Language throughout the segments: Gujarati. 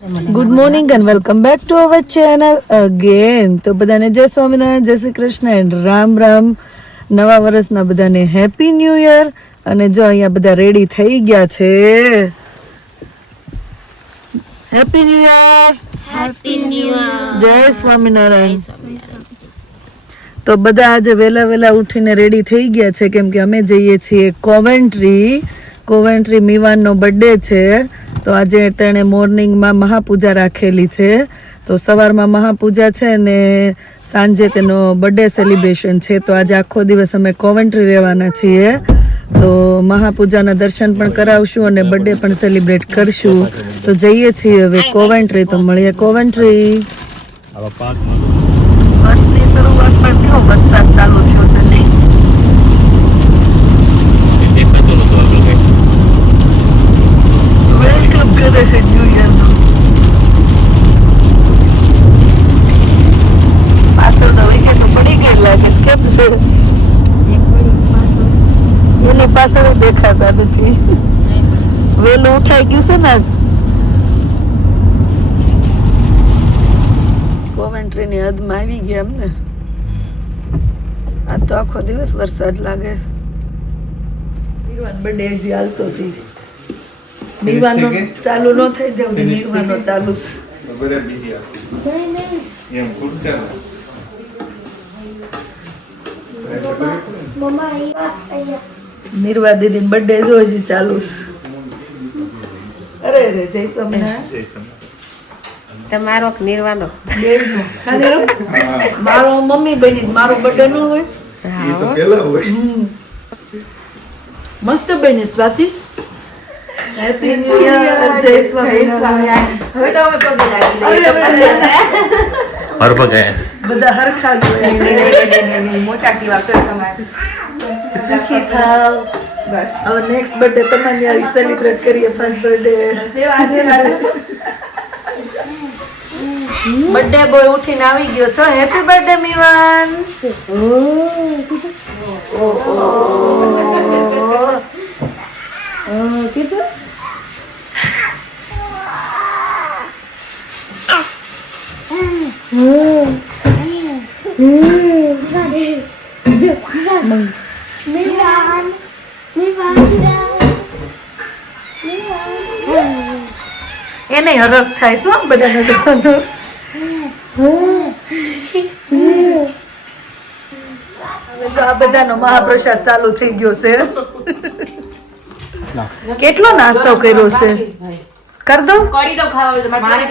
Good morning and welcome back to our channel again તો બધાને જય સ્વામિનારાયણ જય શ્રી કૃષ્ણ એન્ડ રામ રામ. નવા વર્ષના બધાને હેપી ન્યૂ યર અને જો અહીંયા બધા રેડી થઈ ગયા છે. Happy new year happy new જય સ્વામિનારાયણ. તો બધા આજે વહેલા વહેલા ઉઠીને રેડી થઈ ગયા છે કેમ કે અમે જઈએ છીએ કોવેન્ટ્રી કોવેન્ટ્રી મીવાનનો બર્થડે છે તો આજે તેણે મોર્નિંગમાં મહાપૂજા રાખેલી છે. તો સવારમાં મહાપૂજા છે ને સાંજે તેનો બર્થડે સેલિબ્રેશન છે. તો આજે આખો દિવસ અમે કોવેન્ટ્રી રહેવાના છીએ. તો મહાપૂજાના દર્શન પણ કરાવશું અને બર્થડે પણ સેલિબ્રેટ કરશું. તો જઈએ છીએ હવે કોવેન્ટ્રી તો મળીએ કોવેન્ટ્રી વર્ષની શરૂઆતમાં કેવો વરસાદ ચાલુ થયો છે નહીં એક નતો નતો આગળ કઈ વેલકમ કરે છે ન્યુ યર નો પાછળ તો વિકેટ પડી ગઈ લાગે છે કેમ છે એની પાછળ દેખાતા નથી. વેલું ઉઠાઈ ગયું છે ને આજ? કોમેન્ટ્રીની હદમાં આવી ગયા એમ ને આ તો આખો દિવસ વરસાદ લાગે બર્થડે હજી હાલતો હતી નીવાનો ચાલુ ન થઈ જવું નીવાનો ચાલુ છે. નિર્વા દીદી બર્થડે જો હજી ચાલુ. છે અરે અરે જય સ્વામિનારાયણ. તમારો નિર્વાનો. મારો મમ્મી બની મારો બર્થડે નો હોય? મસ્ત બની સ્વાતિ. હેપી ન્યુ યર જય સ્વામિનારાયણ. અરે, અરે, અરે. હર પગાય બધા હરખા જ હોય. સુખી થાવ બસ હવે નેક્સ્ટ બર્થડે તમારી યાર સેલિબ્રેટ કરીએ ફર્સ્ટ બર્થડે બર્થડે બોય ઉઠીને આવી ગયો છો. હેપી બર્થડે મીવાન કીધું એને હરખ થાય શું બધાને જોવાનું હવે તો આ બધાનો મહાપ્રસાદ ચાલુ થઈ ગયો છે કેટલો નાસ્તો કર્યો છે કર દો કઢી દો ખાવા મારે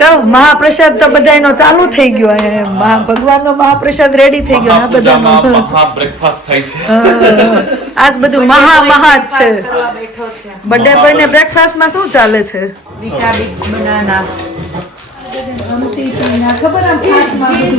કહું મહાપ્રસાદ તો બધાનો ચાલુ થઈ ગયો મહા ભગવાનનો મહાપ્રસાદ રેડી થઈ ગયો આ બધાનો. બ્રેકફાસ્ટ થઈ છે. આજ બધું મહા મહા છે. બર્થડે બોય ને બ્રેકફાસ્ટમાં શું ચાલે છે? Weetabix banana. ખબર આમ ફાસ્ટમાં બધું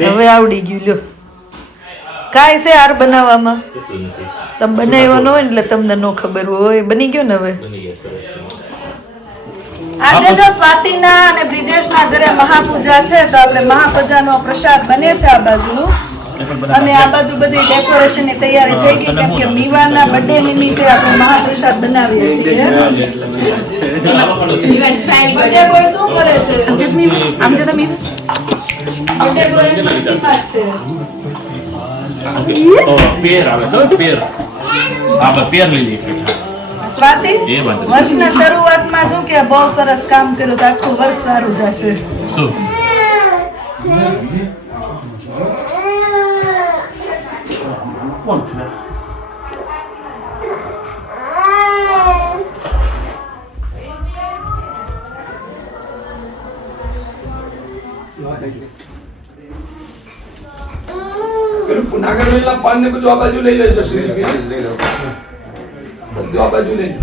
હવે આવડી ગયું લ્યો. કાંઈ છે હાર બનાવવામાં? તમે બનાવ્યો ન હોય એટલે તમને ન ખબર હોય. બની ગયો ને હવે? બની ગયા સરસ આજે જો સ્વાતિના અને બ્રિજેશના ઘરે મહાપૂજા છે તો આપણે મહાપૂજાનો પ્રસાદ બને છે આ બાજુ. અને આ બાજુ બધી ડેકોરેશનની તૈયારી થઈ ગઈ કેમ કે મીવાના બર્થડે નિમિત્તે આપણે મહાપ્રસાદ બનાવીએ છીએ. બધા કોઈ શું કરે છે? પેર આવે શરૂઆતમાં જો કે બહુ સરસ કામ કર્યું તો આખું વર્ષ સારું જશે. છે? નાગરવેલના પાન ને બધું આ બાજુ લઈ લેજો શ્રી બધું આ બાજુ લઈ લો.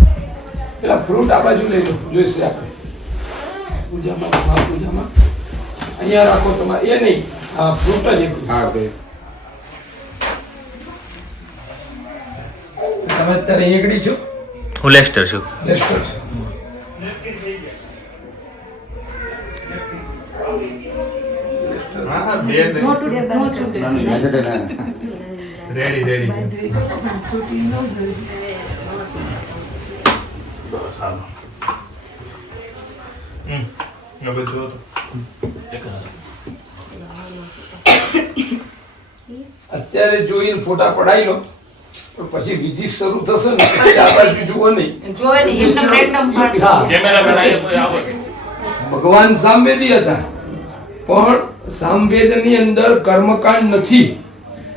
પેલા ફ્રૂટ આ બાજુ લઈ લો. જોઈશે આપણે. પૂજામાં પૂજામાં અહીંયા રાખો તમારે. એ નહીં આ ફ્રૂટ જ એક. તમે અત્યારે એકડી છો? હું લેસ્ટર છું. લેસ્ટર છે. રેડી રેડી અત્યારે જોઈને ફોટા પડાવી લો પછી વિધિ શરૂ થશે ને પછી બાજુ નહીં. જોવે એકદમ રેન્ડમ ભગવાન સામવેદી હતા. પણ સામવેદની અંદર કર્મકાંડ નથી.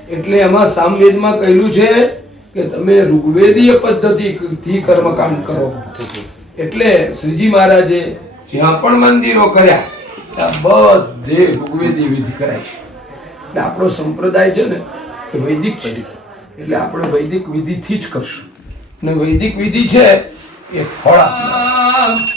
એટલે એમાં સામવેદમાં કહેલું છે કે તમે ઋગ્વેદીય પદ્ધતિથી કર્મકાંડ કરો. એટલે શ્રીજી મહારાજે જ્યાં પણ મંદિરો કર્યા, ત્યાં બધે ઋગ્વેદી વિધિ કરાય છે. એટલે આપણો સંપ્રદાય છે ને એ વૈદિક છે. એટલે આપણે વૈદિક વિધિથી જ કરશું. ને વૈદિક વિધિ છે એ ફળ આપનાર.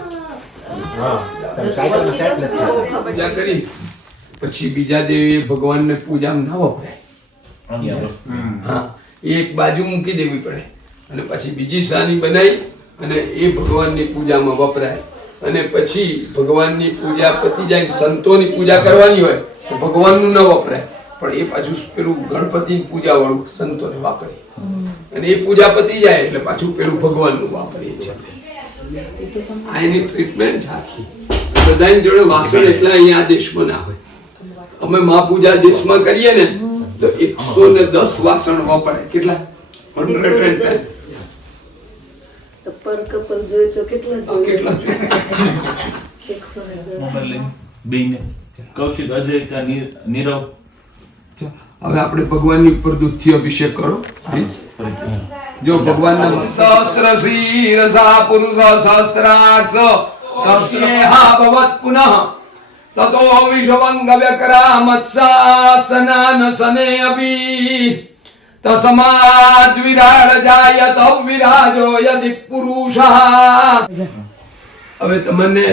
પૂજા કરી પછી બીજા દેવી ભગવાનને પૂજા ના વપરાય હા એક બાજુ મૂકી દેવી પડે અને પછી બીજી સાની બનાવી અને એ ભગવાનની પૂજામાં વપરાય અને પછી ભગવાનની પૂજા પતી જાય સંતોની પૂજા કરવાની હોય તો ભગવાનનું ન વપરાય પણ એ પાછું પેલું ગણપતિ પૂજા વાળું સંતોને વાપરે અને એ પૂજા પતી જાય એટલે પાછું પેલું ભગવાનનું વાપરીએ છીએ આ એની ટ્રીટમેન્ટ રાખી. બધાની જોડે વાસણ એટલા અહીંયા દેશમાં ના હોય. અમે મા પૂજા દેશમાં કરીએ ને તો એકસો ને દસ વાસણ વપરાય કેટલા? હંડ્રેડ એન્ડ પર કપલ જોઈએ તો કેટલા કેટલા એકસો ને બેને. કૌશિક અજય કા ની- નીરવ. હવે આપણે ભગવાનની ઉપર દૂધથી અભિષેક કરો please. જો ભગવાનના સહસ્ર શીરસા પુરુષ સહસ્ત્રાક્ષ સસ્નેહા ભવત પુનઃ. તતો વિશ્વંગ વ્યકરામત્સાસનાન સને અભિ. તસ્માદ વિરાળ જાયત વિરાજો યદિ પુરુષ. હવે તમને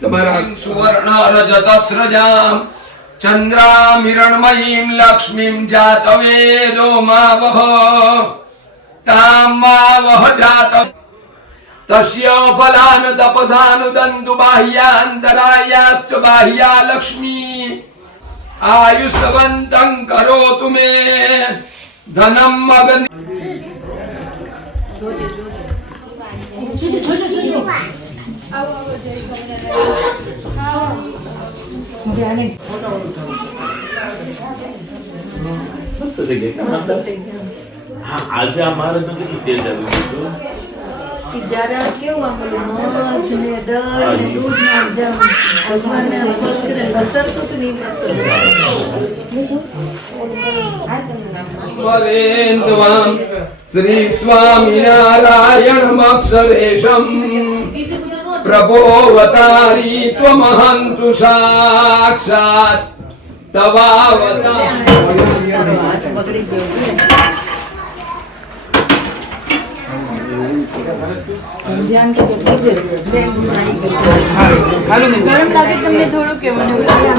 તમારા સુવર્ણ રજત સ્રજામ ચંદ્રામ હિરણમયીમ લક્ષ્મીમ જાતવેદો માવહ તામ માવહ જાત તસ્ય ફલાન તપસાન દંતુ બાહ્યાંતરાયાશ્ચ બાહ્યા લક્ષ્મી આયુષ્વંતં કરોતુ મે ધનમ મગન મસ્ત થઈ હા આજે આ મારે તો કેટલું તેલ ચાલુ કે જ્યારે આ કેવું આમ મધ ને દહીં ને દૂધ ને આમ જેમ ભગવાનને સ્પર્શ કરે ને ઘસરતું હતું ને મસ્ત શ્રી સ્વામિનારાયણ અક્ષરેશમ પ્રભોવતારી ત્વમહંતુ સાક્ષાત. તવાવતા ધ્યાન તો થઈ જ છે બે ગુણ આવી ગયું ગરમ લાગે તમને થોડું કે મને એવું લાગે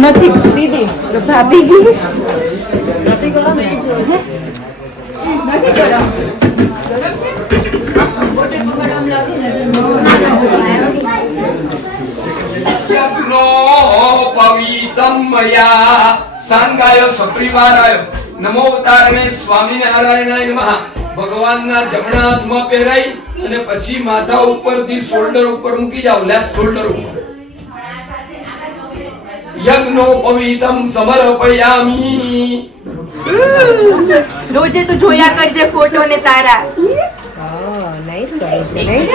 નથી દીદી ભાભી ગઈ નથી ગરમ એ જોઈએ નથી ગરમ યજ્ઞો પવિતમ મયા સાંગાયો સપરિવારાયો નમો તારણે સ્વામિનારાયણાય નમઃ. ભગવાનના જમણા હાથમાં પહેરાઈ અને પછી માથા ઉપરથી શોલ્ડર ઉપર મૂકી જાવ લેફ્ટ શોલ્ડર ઉપર. યજ્ઞોપવીતમ સમર્પયામી. રોજે તું જોયા કરજે ફોટો ને તારા. નાઈસ કરે છે નહીં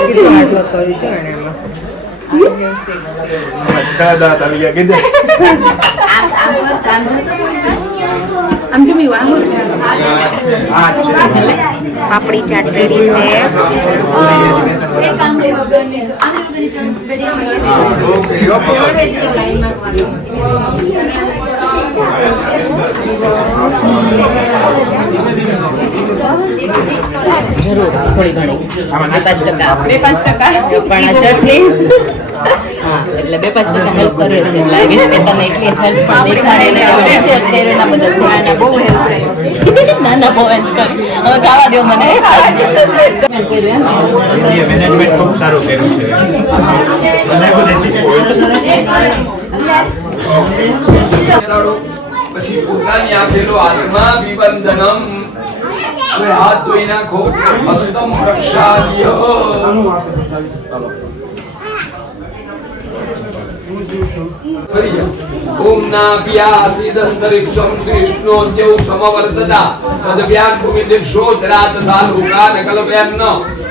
કેટલું જમી વાંગો છે. પાપડી ચાટ કરી છે જરૂર થોડી ઘણી બે પાંચ ટકા બે પાંચ ટકા પણ ચટણી એટલે બે પાંચ ટકા હેલ્પ કરે છે એટલે wish કે તને એટલી હેલ્પ પણ દેખાડે ને appreciate કર્યું એના બદલ નાના બહુ હેલ્પ કરી ના બહુ હેલ્પ કરી હવે ખાવા દો મને મેનેજમેન્ટ ખૂબ સારું કર્યું છે. પછી પોતાની આપેલો આત્મા વિબંધનમ હવે હાથ ધોઈ નાખો હસ્તમ પ્રક્ષાલ્ય. ઓમ નાભ્યાસીદંતરિક્ષમ શ્રીષ્ણોદ્યૌ સમવર્તતા. તદવ્યાન ભૂમિદિક્ષોદરાત સાલુકાન કલ્પયન્ન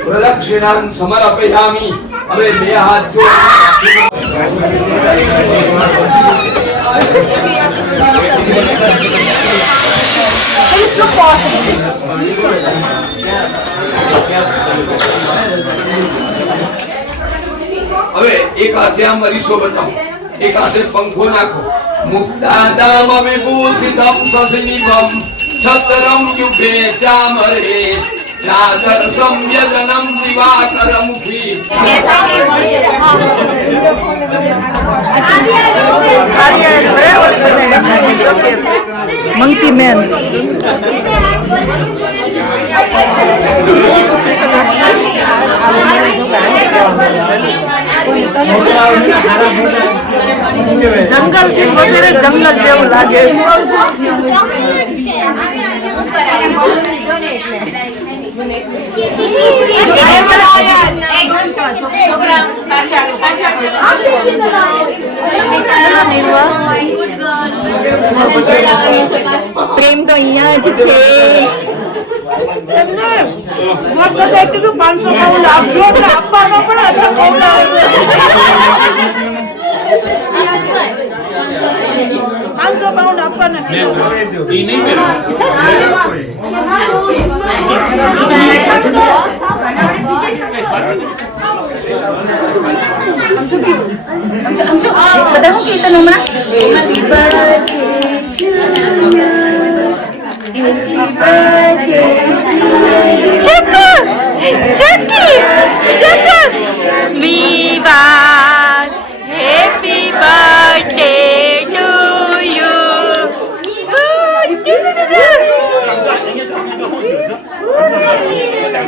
પ્રદક્ષિણાન સમર્પયામિ. હવે બે હાથ જોડી હવે એક હાથે આમ અરીસો બતાવો એક હાથે પંખો નાખો મુક્તાદામ વિભૂષિતમ સસનિભમ છત્રમ યુગે ચામરે ચાદર સંયજનમ દિવાકર મુખી આર્યા ઘરે ઓલી બનાવી ચોકલેટ મંકી મેન જંગલ થી વગેરે જંગલ જેવું લાગે છે પ્રેમ તો અહીંયા જ છે. પાંચસો પાઉન્ડ આપજો આપવાનો પણ એટલે પાંચસો પાઉન્ડ આપવાના કીધું ઈ નહીં પહેરવાનું. બધા હું કીર્તન હમણાં વિવાહ હેપી બર્થડે ટુ યુ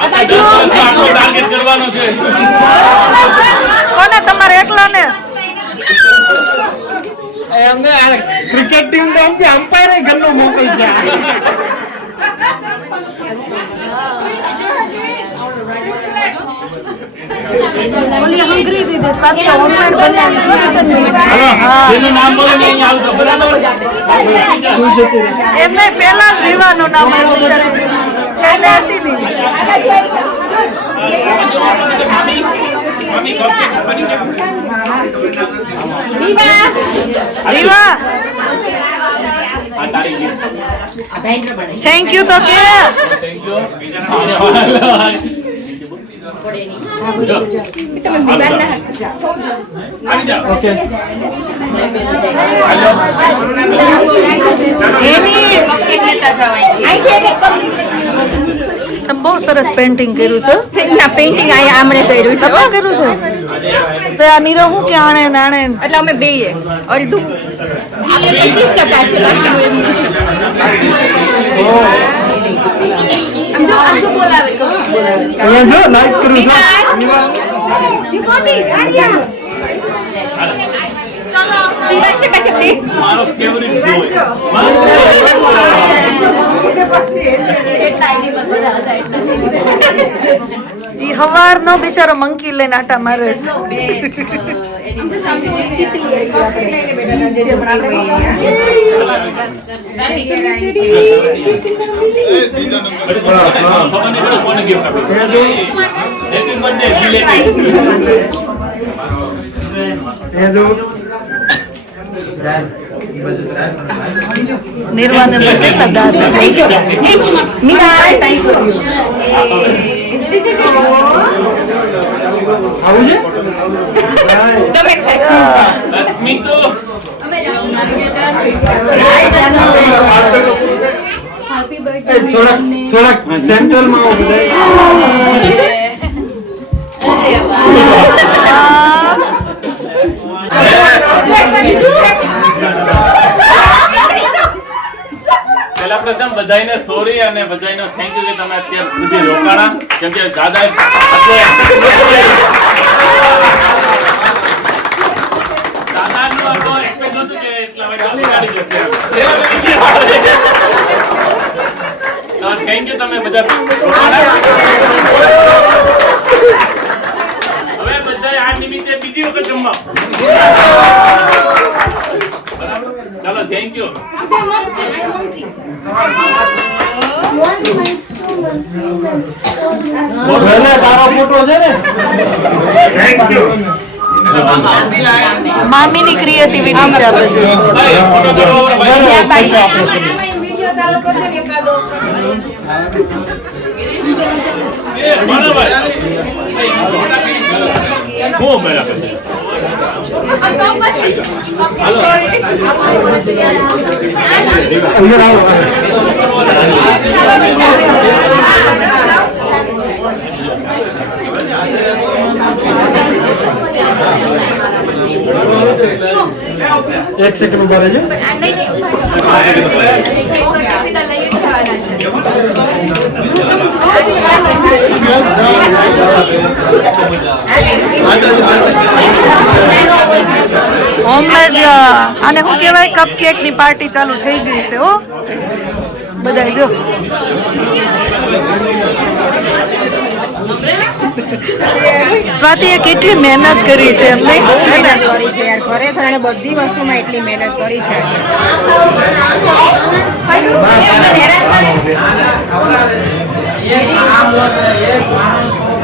આપણે દસ વર્ષનો આટલો ટાર્ગેટ કરવાનો છે કોને તમારે એકલા ને ક્રિકેટ ટીમ તો આમ અમ્પાયર ઘરનો મોકલ છે ઓલી હંગરી ઓનલાઈન બનાવી એનું નામ બોલો ને અહીંયા આવતો બરાબર? એમને પહેલા જ રીવાનું નામ આવ્યું છેલ્લે હતી નહીં. છે રીવા. થેન્ક યુ તો કે. તમે બહુ સરસ પેઇન્ટિંગ કર્યું છે. ના પેઇન્ટિંગ અહીંયા આમણે કર્યું છે તમે કર્યું છે? તો આ મીરો હું કે આણે નાણે એટલે અમે બેયે અડધું. આપણે પચીસ ટકા છે બાકીનું એમ આમ જો આમ જો બોલ અહીંયા જો લાઈક કરું છો મારો ફેવરિટ બોય એટલા ID પર બધા હતા એટલા લઈ હવાર નો બિચારો મંકી લઈને આટા મારે. તો કેટલા? દાંત આવું છે અસ્મિતો એ થોડાક થોડાક સેન્ટ્રલમાં આવો બધા પહેલા પ્રથમ બધાયને સોરી અને બધાયનો થેન્ક યુ કે તમે અત્યાર સુધી રોકાણા. કેમ કે દાદા બધા હવે બધાય આ નિમિત્તે બીજી વખત જમવા. ચાલો થેન્ક યુ છે ને. થેન્ક યુ મામીની ક્રિએટિવિટી છે બરાબર હું બરાબર અંદર આવો એક સેકન્ડ હોમમેડ આને શું કહેવાય? કપ કેકની પાર્ટી ચાલુ થઈ ગઈ છે હો. બધા જો. સ્વાતિએ કેટલી મહેનત કરી છે એમને મહેનત કરી છે યાર. ખરેખર અને બધી વસ્તુમાં એટલી મહેનત કરી છે.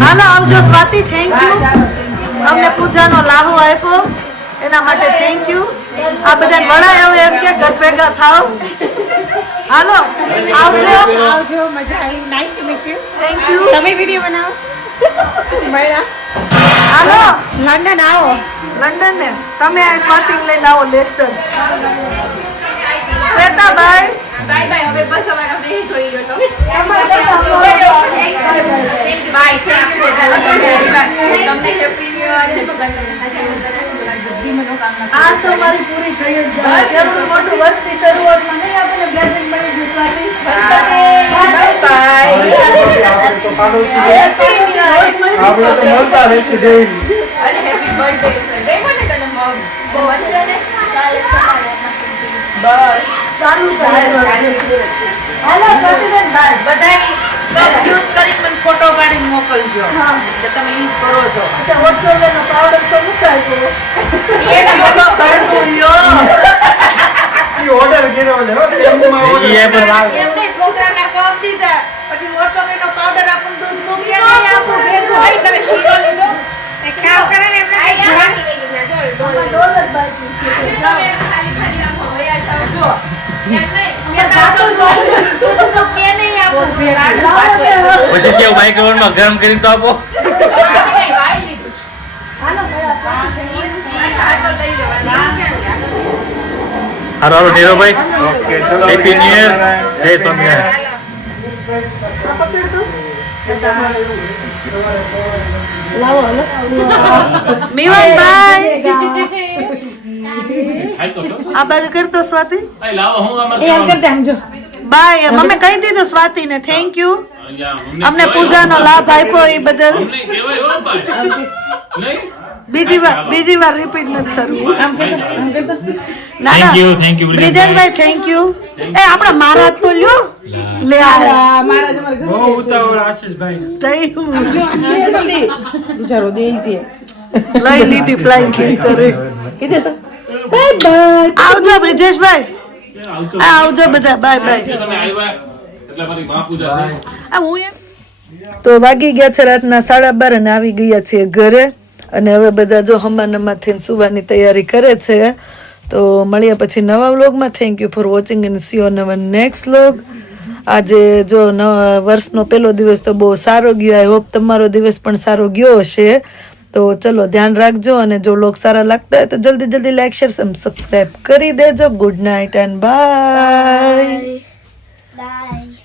હાલો આવજો. સ્વાતિ થેન્ક યુ અમને પૂજાનો લાહો આપ્યો. એના માટે થેન્ક યુ આ બધા મળાય હવે એમ કે ઘર ભેગા થાવ હાલો આવજો. આવજો મજા આવી. Nice to meet you thank you તમે વિડિયો બનાવો? હાલો. લંડન આવો. લંડન ને તમે સ્વાતિ લઈને આવો લેસ્ટર. શ્વેતાભાઈ બાય બાય હવે બસ અમારે આપણે જોઈ ગયો તમે. એમાં બાય થેન્ક યુ તમને હેપી તો મારી પૂરી થઈ જ જાય. છે મોટું વર્ષની શરૂઆતમાં નહીં આપણને બ્લેસિંગ મળી ગયું સ્વાતિ. આપણે તો મળતા રહેશે ડેઈલી અને હેપી બર્થડે જય મને તને મગ બર્થડે ને બસ ચાલુ હાલો સ્વાતિબેન બધાની કપ યુઝ કરી મને ફોટો પાડીને મોકલજો. એટલે તમે યુઝ કરો છો. અચ્છા વોટ્સએપનો પાવડર તો મુકાયો એને મગો ઘરનું લ્યો. ઈ ઓર્ડર કર્યો લે હો, એમમાં order. એમને છોકરાના કપ દીધા. પછી વોટ્સએપ પાવડર આપું દૂધ મૂકી નહીં આપું ભેગો હોય તમે શીરો લીધો. એ કામ કરે ને એમને? ડોલર બાકી છે. તમે ખાલી ખાલી રાખો વયા જાઓ જો પછી કેવું માઇક્રોવેવમાં ગરમ કરીને તો આપો. હારો hello Niravbhai happy new year જય સ્વામિનારાયણ. મીવાનભાઈ થાય તો છો આ બાજુ કરતો સ્વાતિ. એમ કરતા હું આમાં બાય મમ્મી કહી દીધું સ્વાતિને થેન્ક યુ અમને અમને પૂજાનો લાભ આપ્યો એ બદલ. અમને કહેવાય હો ભાઈ. નહીં? બીજી વાર બીજી વાર રિપીટ નથી થતું. ના ના. બ્રિજેશભાઈ થેન્ક યુ એ આપણા મહારાજ તો લ્યો. લે આ. બહુ ઉતાવળ આશીષભાઈ. તઈ બિચારો દેઈ છે. લઈ લીધી ફ્લાઇંગ કિસ તરે આવજો બ્રિજેશભાઈ. આ આવજો બધા. બાય બાય તમે આવ્યા એટલે મારી મા પૂજા થઈ. આ હું તો વાગી ગયા છે રાતના સાડા બાર અને આવી ગયા છીએ ઘરે. અને હવે બધા જો હમાનમાં થઈને સુવાની તૈયારી કરે છે. તો મળ્યા પછી નવા વ્લોગમાં. Thank you for watching and see your નવા નેક્સ્ટ વ્લોગ આજે જો નવા વર્ષનો પહેલો દિવસ તો બહુ સારો ગયો. આઈ હોપ તમારો દિવસ પણ સારો ગયો હશે. તો ચલો ધ્યાન રાખજો અને જો લોક સારા લાગતા હોય તો જલ્દી જલ્દી લાઈક શેર સબસ્ક્રાઈબ કરી દેજો. Good night and bye bye